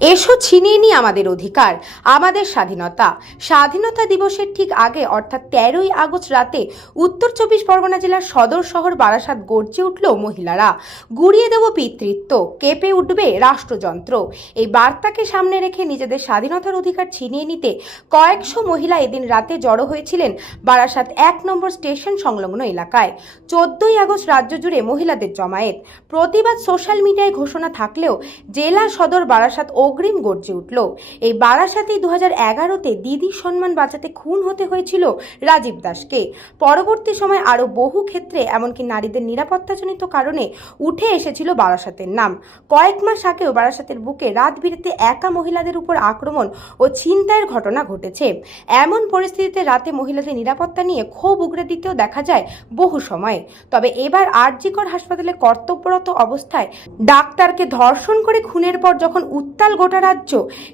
এসো ছিনিয়ে নি আমাদের অধিকার, আমাদের স্বাধীনতা। স্বাধীনতা দিবসের ঠিক আগে, অর্থাৎ তেরোই আগস্ট রাতে, উত্তর চব্বিশ পরগনা জেলার সদর শহর বারাসাত গর্জে উঠল মহিলারা। গুড়িয়ে দেব পিতৃত্ব, কেঁপে উঠবে রাষ্ট্রযন্ত্র। এই বার্তাকে সামনে রেখে নিজেদের স্বাধীনতার অধিকার ছিনিয়ে নিতে কয়েকশো মহিলা এদিন রাতে জড়ো হয়েছিলেন বারাসাত এক নম্বর স্টেশন সংলগ্ন এলাকায়। চোদ্দই আগস্ট রাজ্য জুড়ে মহিলাদের জমায়েত। প্রতিবাদ সোশ্যাল মিডিয়ায় ঘোষণা থাকলেও জেলা সদর বারাসাত অগ্রিম গর্জে উঠল। এই বারাসাতেই দু হাজার এগারোতে দিদির সম্মান বাঁচাতে খুন হতে হয়েছিল রাজীব দাসকে। পরবর্তী সময় আরও বহু ক্ষেত্রে, এমনকি নারীদের নিরাপত্তাজনিত কারণে উঠে এসেছিল বারাসাতের নাম। কয়েক মাস আগেও বারাসাতের বুকে রাত বিরেতে একা মহিলাদের উপর আক্রমণ ও ছিনতাইয়ের ঘটনা ঘটেছে। এমন পরিস্থিতিতে রাতে মহিলাদের নিরাপত্তা নিয়ে ক্ষোভ উগরে দিতেও দেখা যায় বহু সময়। তবে এবার আরজিকর হাসপাতালে কর্তব্যরত অবস্থায় ডাক্তারকে ধর্ষণ করে খুনের পর যখন উত্তাল গোটা রাজ্য।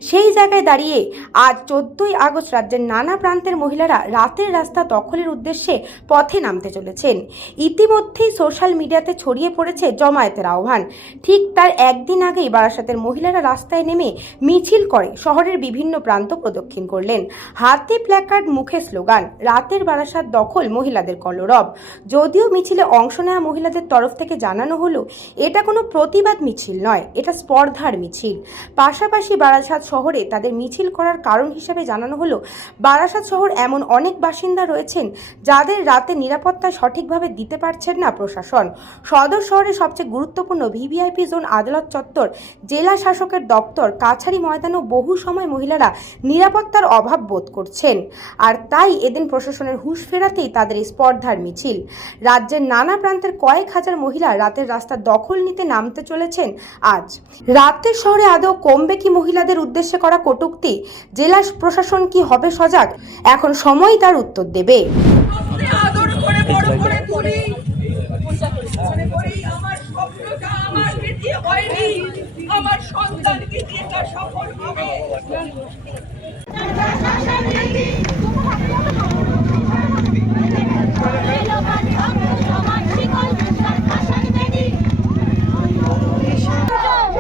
সেই জায়গায় দাঁড়িয়ে আজ চোদ্দই আগস্ট রাজ্যের নানা প্রান্তের মহিলারা রাতের রাস্তা দখলের উদ্দেশ্যে পথে নামতে চলেছেন। ইতিমধ্যেই সোশ্যাল মিডিয়াতে ছড়িয়ে পড়েছে জমায়েতের আহ্বান। ঠিক তার একদিন আগেই বারাসাতের মহিলারা রাস্তায় নেমে মিছিল করে শহরের বিভিন্ন প্রান্ত প্রদক্ষিণ করলেন। হাতে প্ল্যাকার্ড, মুখে স্লোগান, রাতের বারাসাত দখল, মহিলাদের কলরব। যদিও মিছিলে অংশ নেওয়া মহিলাদের তরফ থেকে জানানো হলো, এটা কোনো প্রতিবাদ মিছিল নয়, এটা স্পর্ধার মিছিল। পাশাপাশি বারাসাত শহরে তাদের মিছিল করার কারণ হিসেবে জানানো হলো, বারাসাত শহর এমন অনেক বাসিন্দা রয়েছেন যাদের রাতে নিরাপত্তা সঠিকভাবে দিতে পারছেন না প্রশাসন। সদর শহরের সবচেয়ে গুরুত্বপূর্ণ ভিভিআইপি জোন আদালত চত্বর জেলা শাসকের দপ্তর কাছারি ময়দানেও বহু সময় মহিলারা নিরাপত্তার অভাব বোধ করছেন। আর তাই এদিন প্রশাসনের হুঁশ ফেরাতেই তাদের স্পর্ধার মিছিল। রাজ্যের নানা প্রান্তের কয়েক হাজার মহিলা রাতের রাস্তা দখল নিতে নামতে চলেছেন আজ। রাতের শহরে আদৌ কমবে কি মহিলাদের উদ্দেশ্যে করা কটূক্তি? জেলা প্রশাসন কি হবে সজাগ? এখন সময় তার উত্তর দেবে। আমার সন্তানকে দিয়ে তা সফল হবে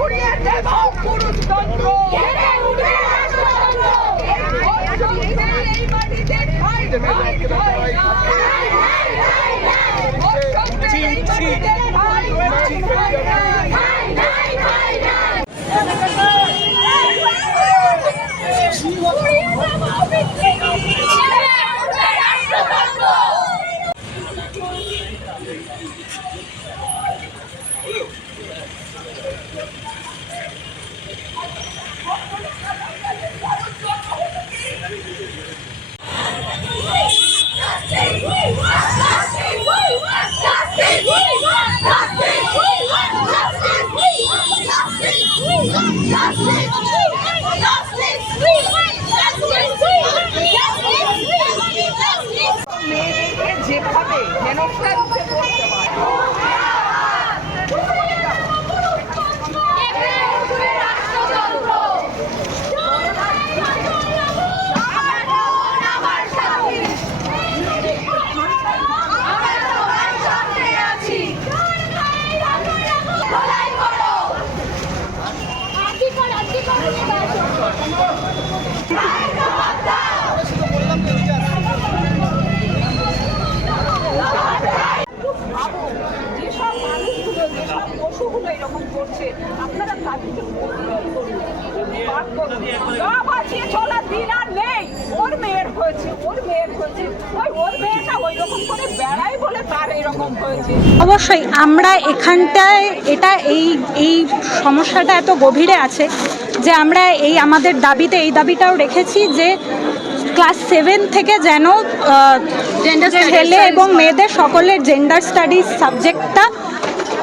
উড়িয়ে দেব পুরুষতন্ত্র এই মাটিতে ঠাঁই ঠাঁই বাদ বাঁচিয়ে চলার দিন আর নেই। ওর মেয়ের হয়েছে ওর মেয়ের হয়েছে। ওই ওর মেয়েটা ওই রকম করে বেড়ায় বলে তার এরকম হয়েছে। অবশ্যই আমরা এখানটায় এটা এই এই সমস্যাটা এত গভীরে আছে যে আমরা এই আমাদের দাবিতে এই দাবিটাও রেখেছি যে ক্লাস সেভেন থেকে যেন ছেলে এবং মেয়েদের সকলের জেন্ডার স্টাডিজ সাবজেক্টটা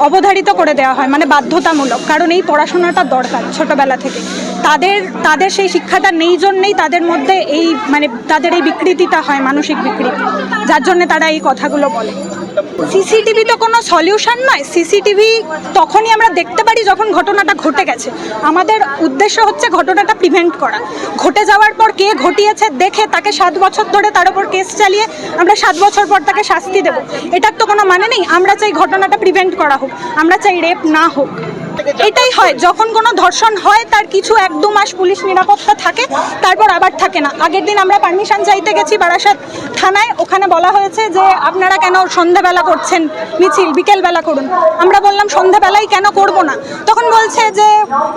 অবধারিত করে দেওয়া হয় মানে বাধ্যতামূলক কারণ এই পড়াশোনাটা দরকার ছোটবেলা থেকে। তাদের তাদের সেই শিক্ষাটা নেই জন্যেই তাদের মধ্যে এই মানে তাদের এই বিকৃতিটা হয়, মানসিক বিকৃতি। যার জন্য তারা এই কথাগুলো বলে। সিসিটিভি তো কোনো সলিউশন নয়। সিসিটিভি তখনই আমরা দেখতে পারি যখন ঘটনাটা ঘটে গেছে। আমাদের উদ্দেশ্য হচ্ছে ঘটনাটা প্রিভেন্ট করা। ঘটে যাওয়ার পর কে ঘটিয়েছে দেখে তাকে সাত বছর ধরে তার উপর কেস চালিয়ে আমরা সাত বছর পর তাকে শাস্তি দেব। এটার তো কোনো মানে নেই। আমরা চাই ঘটনাটা প্রিভেন্ট করা হোক। আমরা চাই রেপ না হোক। এটাই হয় যখন কোনো ধর্ষণ হয় তার কিছু এক দু মাস পুলিশ নিরাপত্তা থাকে তারপর আবার থাকে না। আগের দিন আমরা পারমিশন চাইতে গেছি বারাসাত থানায় ওখানে বলা হয়েছে যে আপনারা কেন সন্ধ্যাবেলা করছেন মিছিল বিকেলবেলা করুন। আমরা বললাম সন্ধ্যাবেলায় কেন করব না? তখন বলছে যে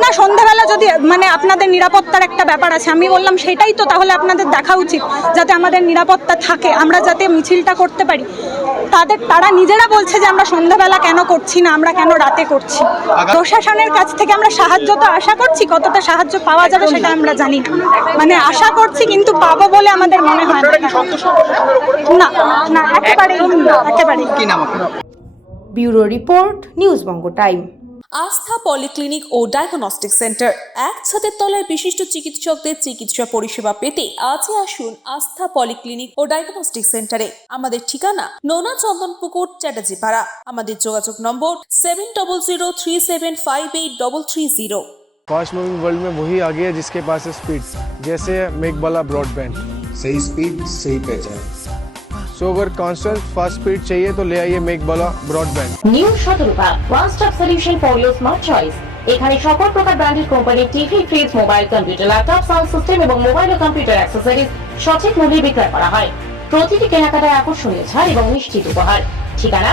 না সন্ধ্যাবেলা যদি মানে আপনাদের নিরাপত্তার একটা ব্যাপার আছে। আমি বললাম সেটাই তো তাহলে আপনাদের দেখা উচিত যাতে আমাদের নিরাপত্তা থাকে আমরা যাতে মিছিলটা করতে পারি। তাদের তারা নিজেরা বলছে যে আমরা সন্ধ্যাবেলা কেন করছি না? আমরা কেন রাতে করছি? প্রশাসনের কাছ থেকে আমরা সাহায্য তো আশা করছি কতটা সাহায্য পাওয়া যাবে সেটা আমরা জানি না। মানে আশা করছি কিন্তু পাবো বলে আমাদের মনে হয় না। না একেবারে একেবারেই একেবারেই কি নাম আপনার? Bureau report news Banga time. আস্থা পলিক্লিনিক ও ডায়াগনস্টিক সেন্টার এক ছাদের তলায় বিশিষ্ট চিকিৎসকদের চিকিৎসা পরিষেবা পেতে আজই আসুন আস্থা পলিক্লিনিক ও ডায়াগনস্টিক সেন্টারে আমাদের ঠিকানা নোনা চন্দনপুকুর চ্যাটার্জিপাড়া আমাদের যোগাযোগ number seven double zero three seven five eight double three zero fast moving world में वही आ गया जिसके पास है स्पीड जैसे मेक वाला ब्रॉडबैंड सही स्पीड सही पहचान सो अगर कॉन्स्टेंट फास्ट स्पीड चाहिए तो ले आइए मेक वाला broadband new Shatarupa one stop solution for your smart choice এখানে সকল প্রকার ব্র্যান্ডেড কোম্পানির TV fridge mobile computer laptop sound system এবং মোবাইল ও কম্পিউটার অ্যাক্সেসরিজ সঠিক মূল্যে বিক্রয় করা হয় প্রতিটি কেনাকাটায় আকর্ষণীয় ছাড় এবং নিশ্চিত উপহার ঠিকানা